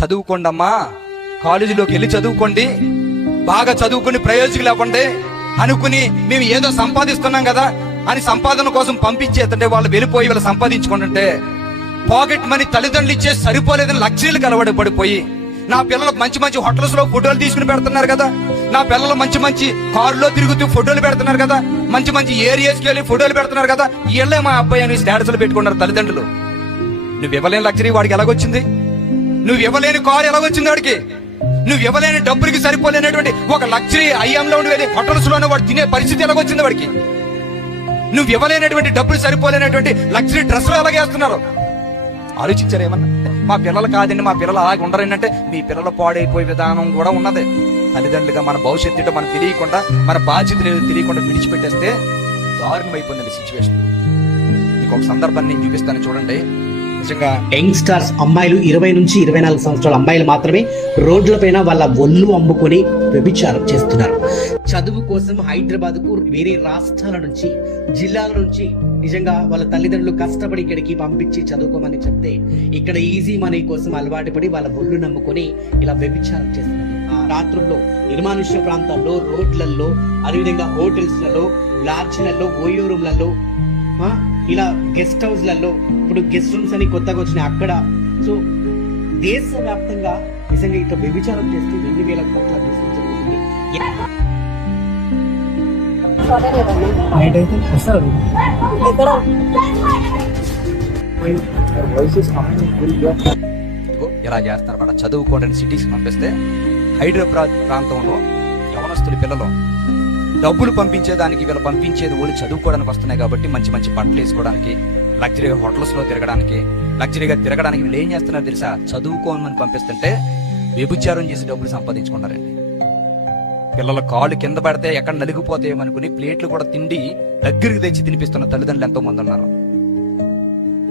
చదువుకోండి అమ్మా, కాలేజీలోకి వెళ్ళి చదువుకోండి, బాగా చదువుకుని ప్రయోజనం లేకుండా అనుకుని మేము ఏదో సంపాదిస్తున్నాం కదా అని సంపాదన కోసం పంపించేస్తుంటే వాళ్ళు వెళ్ళిపోయి వాళ్ళు సంపాదించుకుంటుంటే పాకెట్ మనీ తల్లిదండ్రులు ఇచ్చే సరిపోలేదని లగ్జరీలకు అలవాటు పడిపోయి నా పిల్లలకు మంచి మంచి హోటల్స్ లో ఫోటోలు తీసుకుని పెడుతున్నారు కదా, నా పిల్లలు మంచి మంచి కారులో తిరుగుతూ ఫోటోలు పెడుతున్నారు కదా, మంచి మంచి ఏరియాస్కి వెళ్ళి ఫోటోలు పెడుతున్నారు కదా, వీళ్ళే మా అబ్బాయి అని స్టేటస్లు పెట్టుకున్నారు తల్లిదండ్రులు. నువ్వు ఇవ్వలేని లగ్జరీ వాడికి ఎలాగొచ్చింది? నువ్వు ఇవ్వలేని కారు ఎలాగొచ్చింది వాడికి? నువ్వు ఇవ్వలేని డబ్బులకి సరిపోలేనటువంటి ఒక లగ్జరీ ఐఎంలో ఉండి హోటల్స్ లోనే వాడు తినే పరిస్థితి ఎలాగొచ్చింది వాడికి? నువ్వు ఇవ్వలేనటువంటి డబ్బులు సరిపోలేనటువంటి లగ్జరీ డ్రెస్సులు ఎలాగేస్తున్నారు? ఆలోచించారేమన్నా? మా పిల్లలు కాదండి, మా పిల్లలు అలాగే ఉండరంటే మీ పిల్లలు పాడైపోయే విధానం కూడా ఉన్నది. తల్లిదండ్రులుగా మన భవిష్యత్తులో మనం తెలియకుండా, మన బాధ్యతలు తెలియకుండా విడిచిపెట్టేస్తే దారుణం అయిపోయిందండి సిచ్యువేషన్. మీకు ఒక సందర్భాన్ని నేను చూపిస్తాను చూడండి. నిజంగా యంగ్స్టర్స్ అమ్మాయిలు 20 నుంచి 24 సంవత్సరాల అమ్మాయిలు మాత్రమే రోడ్లపైన వాళ్ళ ఒళ్ళు అమ్ముకొని వ్యభిచారం చేస్తున్నారు. చదువు కోసం హైదరాబాద్ కు వేరే రాష్ట్రాల నుంచి, జిల్లాల నుంచి నిజంగా వాళ్ళ తల్లిదండ్రులు కష్టపడి ఇక్కడికి పంపించి చదువుకోమని చెప్తే ఇక్కడ ఈజీ మనీ కోసం అలవాటు పడి వాళ్ళ ఒళ్ళు నమ్ముకొని ఇలా వ్యభిచారం చేస్తున్నారు. ఆ రాత్రుల్లో నిర్మానుష్య ప్రాంతాల్లో, రోడ్లలో, అదేవిధంగా హోటల్స్లలో, లాడ్జ్లలో, ఓయో రూమ్లలో, ఇలా గెస్ట్ హౌస్లలో, ఇప్పుడు గెస్ట్ రూమ్స్ అని కొత్తగా వచ్చినాయి అక్కడ. సో దేశవ్యాప్తంగా నిజంగా ఇట్లా వ్యభిచారం చేస్తూ 2,000 కోట్ల దేశం జరుగుతుంది. ఇలా చేస్తారు మన చదువుకోవడానికి సిటీస్ పంపిస్తే హైదరాబాద్ ప్రాంతంలో యవనస్తుల పిల్లలు డబ్బులు పంపించేదానికి వీళ్ళు పంపించేది ఓన్లీ చదువుకోవడానికి వస్తున్నాయి కాబట్టి మంచి మంచి బట్టలు వేసుకోవడానికి, లగ్జరీగా హోటల్స్ లో తిరగడానికి, లగ్జరీగా తిరగడానికి వీళ్ళు ఏం చేస్తున్నారు తెలుసా? చదువుకోమని పంపిస్తుంటే వ్యభిచారం చేసి డబ్బులు సంపాదించుకున్నారండి. పిల్లల కాళ్ళు కింద పడితే ఎక్కడ నలిగిపోతాయేమనుకుని ప్లేట్లు కూడా తిండి దగ్గరికి తెచ్చి తినిపిస్తున్న తల్లిదండ్రులు ఎంతో మంది ఉన్నారు.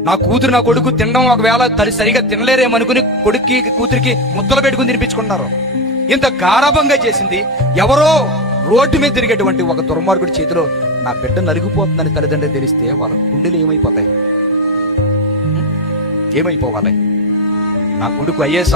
నా కూతురు నా కొడుకు తినడం ఒకవేళ సరిగా తినలేరేమనుకుని కొడుక్కి కూతురికి ముద్దలు పెట్టుకుని తినిపించుకున్నారు. ఇంత గారాభంగా చేసింది ఎవరో రోడ్డు మీద తిరిగేటువంటి ఒక దుర్మార్గుడి చేతిలో నా బిడ్డ నలిగిపోతుందని తల్లిదండ్రులు తెలిస్తే వాళ్ళ గుండెలు ఏమైపోతాయి? ఏమైపోవాలి? నా కొడుకు ఐఏఎస్